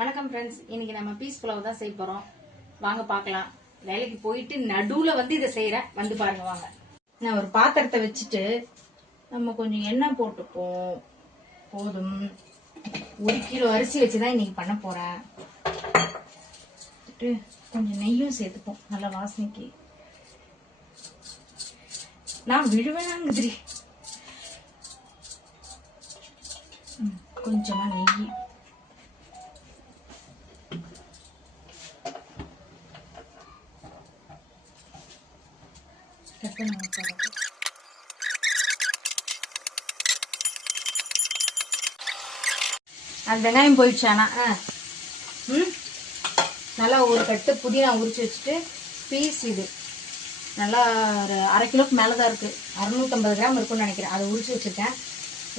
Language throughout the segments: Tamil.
வணக்கம் ஃப்ரெண்ட்ஸ், இன்னைக்கு நம்ம பீஸ் புலாவ் தான் செய்ய போறோம். வாங்க பார்க்கலாம். வேலைக்கு போயிட்டு நடுவுல இதை செய்யறேன், வந்து பாருங்க வாங்க. நான் ஒரு பாத்திரத்தை வச்சுட்டு நம்ம கொஞ்சம் எண்ணெய் போட்டுப்போம். போதும். 1 கிலோ அரிசி வச்சுதான் இன்னைக்கு பண்ண போறேன். கொஞ்சம் நெய்யும் சேர்த்துப்போம், நல்ல வாசனைக்கு. நான் விழுவேனாங்குதுரி. கொஞ்சமா நெய், அது வெங்காயம் போயிடுச்சானா நல்லா ஒரு கட்டு புதினா உரிச்சு வச்சுட்டு பீஸ் இது நல்லா ஒரு 1/2 கிலோக்கு மேலே தான் இருக்குது, 650 கிராம் இருக்குன்னு நினைக்கிறேன். அதை உரிச்சு வச்சுருக்கேன்.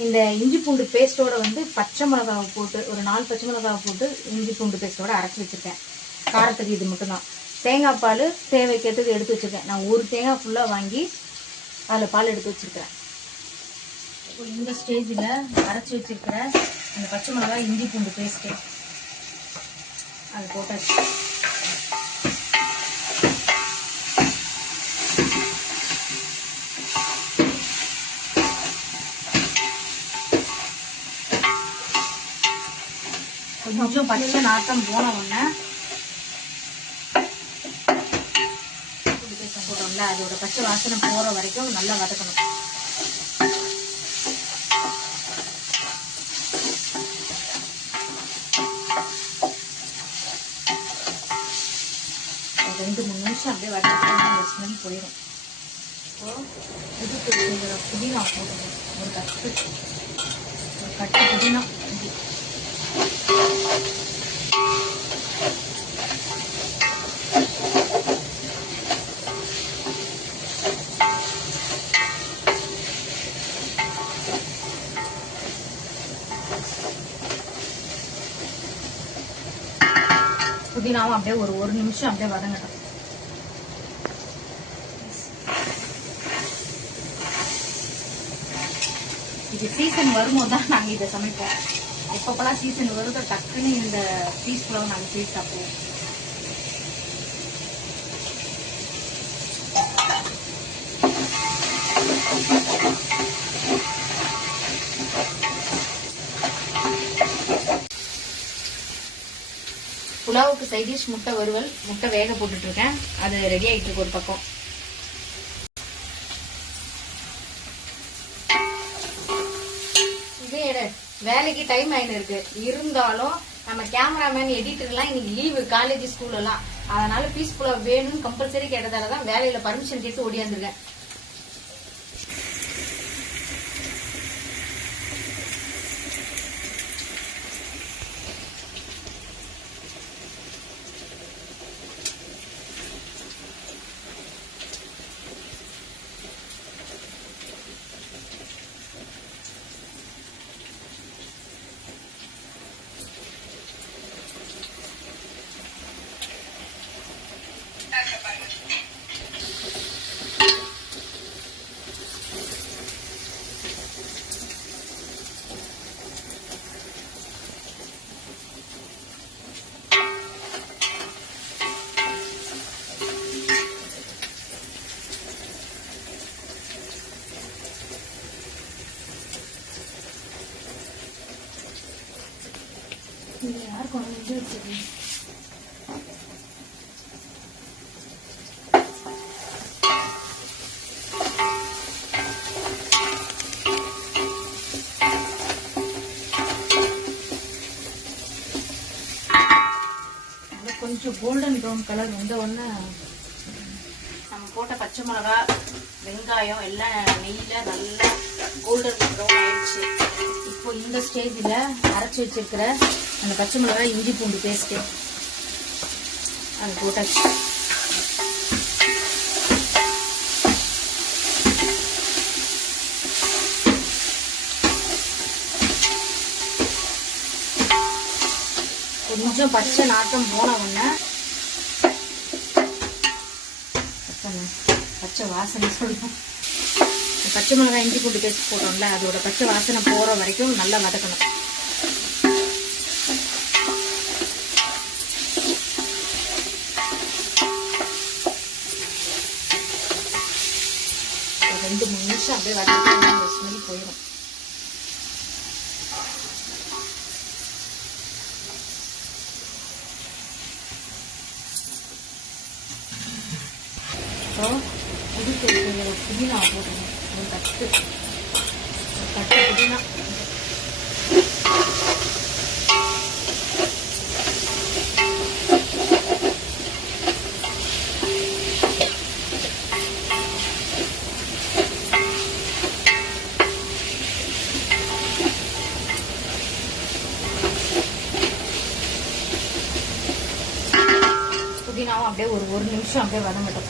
இந்த இஞ்சி பூண்டு பேஸ்ட்டோட பச்சை மிளகாவை போட்டு ஒரு 4 பச்சை மிளகாவை போட்டு இஞ்சி பூண்டு பேஸ்ட்டோட அரைச்சி வச்சுருக்கேன். காரத்துக்கு இது மட்டும்தான். தேங்காய் பால் தேவைக்கேற்றது எடுத்து வச்சுருக்கேன். நான் ஒரு தேங்காய் ஃபுல்லாக வாங்கி அதில் பால் எடுத்து வச்சுருக்கிறேன். இப்போ இந்த ஸ்டேஜில் அரைச்சி வச்சுருக்கிற அந்த பச்சை மிளகாய் இஞ்சி பூண்டு பேஸ்ட்டு அது போட்டாச்சு. கொஞ்சம் பச்சை நாட்டம் போன உடனே போட்டோம்ல, அதோட பச்சை வாசனை போற வரைக்கும் நல்லா வதக்கணும். ஒரு 2-3 நிமிஷம் அப்படியே வதக்கணும், ஸ்மெல் போயிடும். இதுக்கு புதினா போடணும், ஒரு கட்டு புதினா. புதினாவும் அப்படியே ஒரு நிமிஷம் அப்படியே வதங்கட்டும். இது சீசன் வரும்போது தான் நாங்கள் இதை சமைப்போம். எப்பப்பெல்லாம் சீசன் வருதோ டக்குன்னு இந்த பீஸ் புலாவை நாங்கள் செய்து சாப்பிடுவோம். புலாவுக்கு சைடிஷ் முட்டை வறுவல், முட்டை வேக போட்டுட்டு இருக்கேன். அது ரெடி ஆகிட்டு இருக்கு ஒரு பக்கம். இதே வேலைக்கு டைம் ஆயின்னு இருக்கு. இருந்தாலும் நம்ம கேமராமேன் எடிட்டர்லாம் இன்னைக்கு லீவு, காலேஜ் ஸ்கூல் எல்லாம். அதனால பீஸ் புலாவ் வேணும்னு கம்பல்சரி கேட்டதாலதான் வேலையில பர்மிஷன் கேட்டு ஓடியாந்துருக்கேன். யார் கொண்டு வச்சிருக்கு? கொஞ்சம் கோல்டன் ப்ரௌன் கலர் வந்த உடனே நம்ம போட்ட பச்சை மிளகா வெங்காயம் எல்லாம் நெய்யில் நல்லா கோல்டன் ப்ரௌன் ஆயிடுச்சு. இப்போ இந்த ஸ்டேஜில் அரைச்சி வச்சிருக்கிற அந்த பச்சை மிளகாய் இஞ்சி பூண்டு பேஸ்ட்டு அது போட்டாச்சு. கொஞ்சம் பச்சை நாட்டம் போன உடனே பச்சை வாசனை சொல்லணும். பச்சை மிளகாய் இஞ்சி பூண்டு பேஸ்ட் போட்டோம்ல, அதோட பச்சை வாசனை போற வரைக்கும் நல்லா வதக்கணும். 2-3 நிமிஷம் அப்படியே வதக்கிட்டு ஸ்மெல் போயிடும். புதுக்கு புதினா போட்டுருங்க. ஒரு கட்டு புதினா. புதினாவும் அப்படியே ஒரு நிமிஷம் அப்படியே வதங்கட்டும்.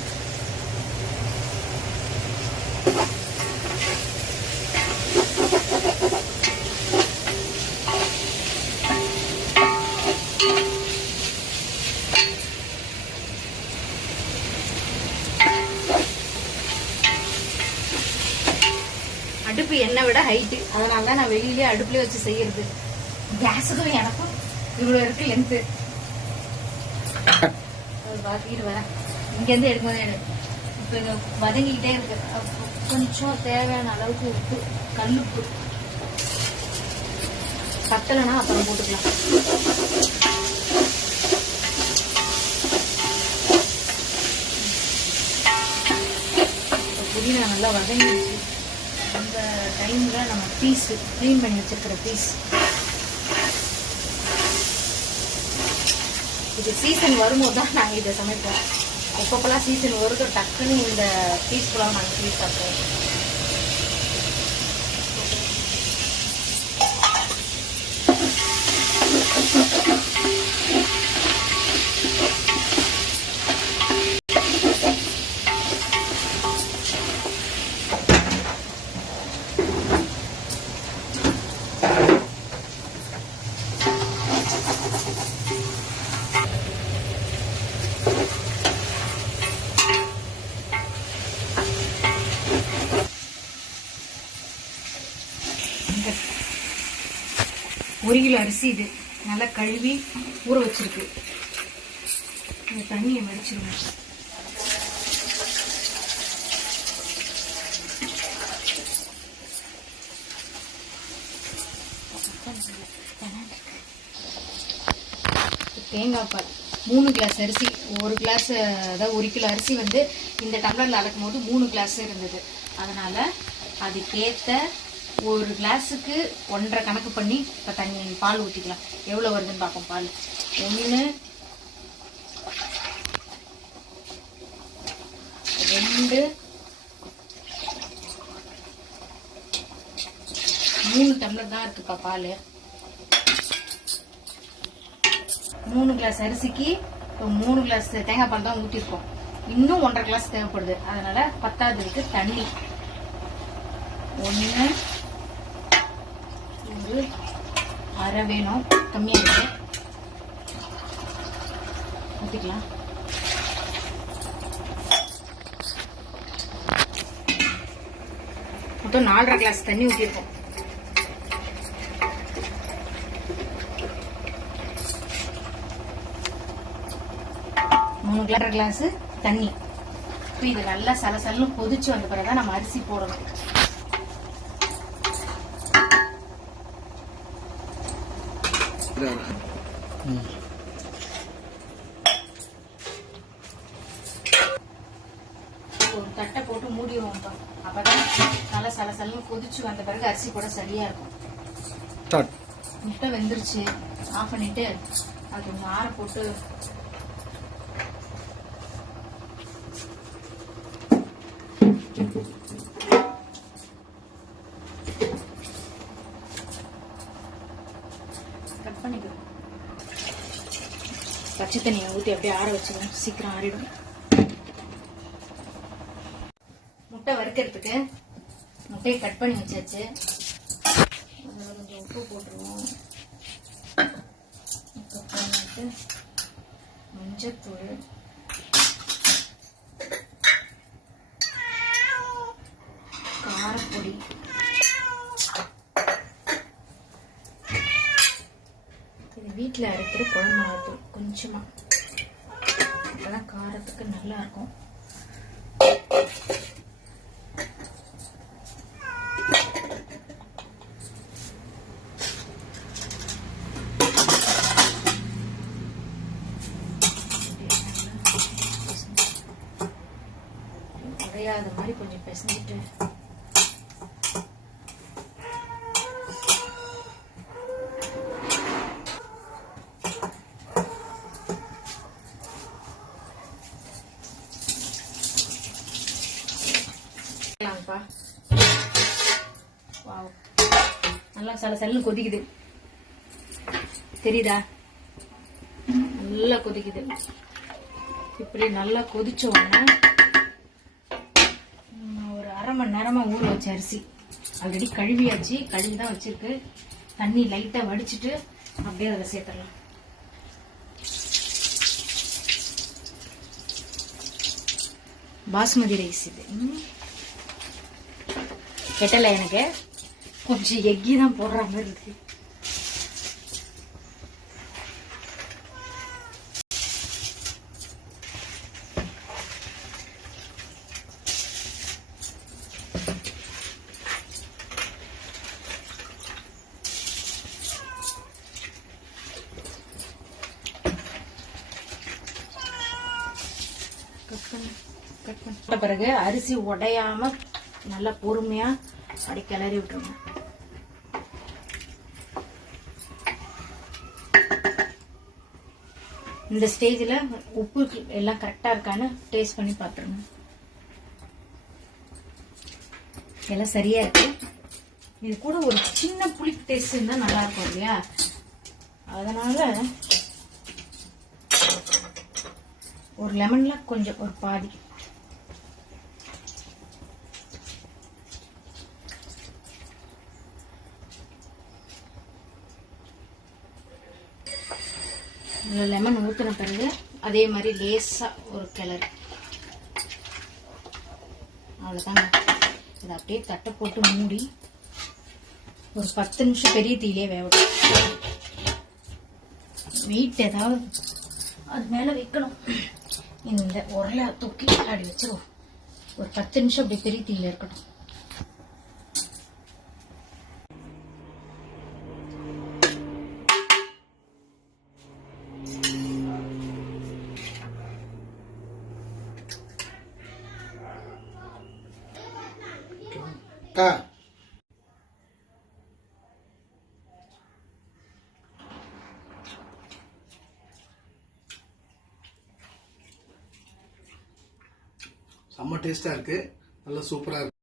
அடுப்பு என்னை விட ஹைட்டு, அதனால தான் நான் வெளியிலே அடுப்புலேயே வச்சு செய்யறது. கேஸுக்கும் எனக்கும் இவ்வளோ இருக்கு லென்த்து. பார்த்துக்கிட்டு வரேன். இங்கேருந்து எடுக்கும்போது இப்போ இங்கே வதங்கிக்கிட்டே இருக்கு. கொஞ்சம் தேவையான அளவுக்கு உப்பு, கல்லுப்பு. பத்தலைன்னா அப்புறம் போட்டுக்கலாம். புதினா நல்லா வதங்கிடுச்சு. அந்த டைமில் நம்ம பீஸ் க்ளீன் பண்ணி வச்சிருக்கிற பீஸ், இது சீசன் வரும்போது தான் நாங்கள் இதை சமைப்போம். எப்பப்பெல்லாம் சீசன் வருதோ டக்குன்னு இந்த பீஸ் குழம்பு நாங்கள் பீஸ் சாப்பிடுவோம். ஒரு கிலோ அரிசி இது நல்லா கழுவி ஊற வச்சிருக்கு. இந்த தண்ணியை வடிச்சிருவோம். தேங்காய் பால் 3 கிளாஸ் அரிசி, 1 கிளாஸ், அதாவது 1 கிலோ அரிசி வந்து இந்த டம்ளரில் அளக்கும் போது 3 கிளாஸ் இருந்தது. அதனால அதுக்கேற்ற 1 கிளாஸுக்கு 1.5 கணக்கு பண்ணி இப்போ தண்ணி பால் ஊற்றிக்கலாம். எவ்வளோ வருதுன்னு பார்ப்போம். பால் 1 2 3 டம்ளர் தான் இருக்குப்பா பால். 3 கிளாஸ் அரிசிக்கு இப்போ 3 கிளாஸ் தேங்காய் பால் தான் ஊற்றிருக்கோம். இன்னும் 1.5 கிளாஸ் தேவைப்படுது. அதனால 10வது தண்ணி 1 1/2 வேணும், கம்மியாக இருக்கு, ஊற்றிக்கலாம். மொத்தம் 4.5 கிளாஸ் தண்ணி ஊற்றிருக்கோம். மூணு கிளாஸ் தண்ணி. இப்போ இது நல்லா சலசலன்னு கொதிச்சு வந்த பிறகுதான் நம்ம அரிசி போடணும். ஒரு தட்டை போட்டு மூடிடுவோம்ப்பா. அப்பதான் நல்லா சலசலன்னு கொதிச்சு வந்த பிறகு அரிசி போட சரியா இருக்கும். முட்டை வெந்துருச்சு. ஆஃப் பண்ணிட்டு அது ஆற போட்டு கட் பண்ணிக்கிறோம். பச்சை தண்ணியை ஊற்றி அப்படியே ஆற வச்சுக்கணும், சீக்கிரம் ஆறிடும். முட்டை வறுக்கிறதுக்கு முட்டையை கட் பண்ணி வச்சாச்சு. அதில் கொஞ்சம் உப்பு போட்டுருவோம். போட்டு மஞ்சத்தூள், காரப்பொடி, இது வீட்டில் அரைக்கிற குழம்பு மிளகாத்தூள் கொஞ்சமா, அப்பதான் காரத்துக்கு நல்லா இருக்கும். கொஞ்சம் பிசைஞ்சிட்டு நல்லா சலசலன்னு கொதிக்குது, தெரியுதா? நல்லா கொதிக்குது. இப்படி நல்லா கொதிச்ச உடனே ஒரு அரை மணி நேரமா ஊற வச்ச அரிசி ஆல்ரெடி கழுவியாச்சு, கழுவி தான் வச்சிருக்கு. தண்ணி லைட்டா வடிச்சிட்டு அப்படியே அதில் சேர்த்துடலாம். பாஸ்மதி ரைஸ் இது. கெட்டல, எனக்கு கொஞ்சம் எக்கி தான் போடுற மாதிரி இருக்கு. பிறகு அரிசி உடையாம நல்லா பொறுமையா அப்படி கிளறி விட்டுருங்க. இந்த ஸ்டேஜ்ல உப்பு எல்லாம் கரெக்டா இருக்கான்னு டேஸ்ட் பண்ணி பாத்துருங்க. எல்லாம் சரியா இருக்கு. இது கூட ஒரு சின்ன புளிப்பு டேஸ்ட் இருந்தா நல்லா இருக்கும் இல்லையா? அதனால ஒரு லெமன்ல கொஞ்சம் ஒரு பாதி லெமன் ஊற்றின பிறகு அதே மாதிரி லேசா ஒரு கிளறு. அவ்வளோதாங்க. இதை அப்படியே தட்டை போட்டு மூடி ஒரு 10 நிமிஷம் பெரிய தீயிலே வேகட்டும். வெயிட் ஏதாவது அது மேலே வைக்கணும். இந்த உரலை தூக்கி அப்படி வச்சிருவோம். ஒரு 10 நிமிஷம் அப்படி பெரிய தீயில இருக்கட்டும். செம்ம டேஸ்டா இருக்கு, நல்லா சூப்பரா இருக்கு.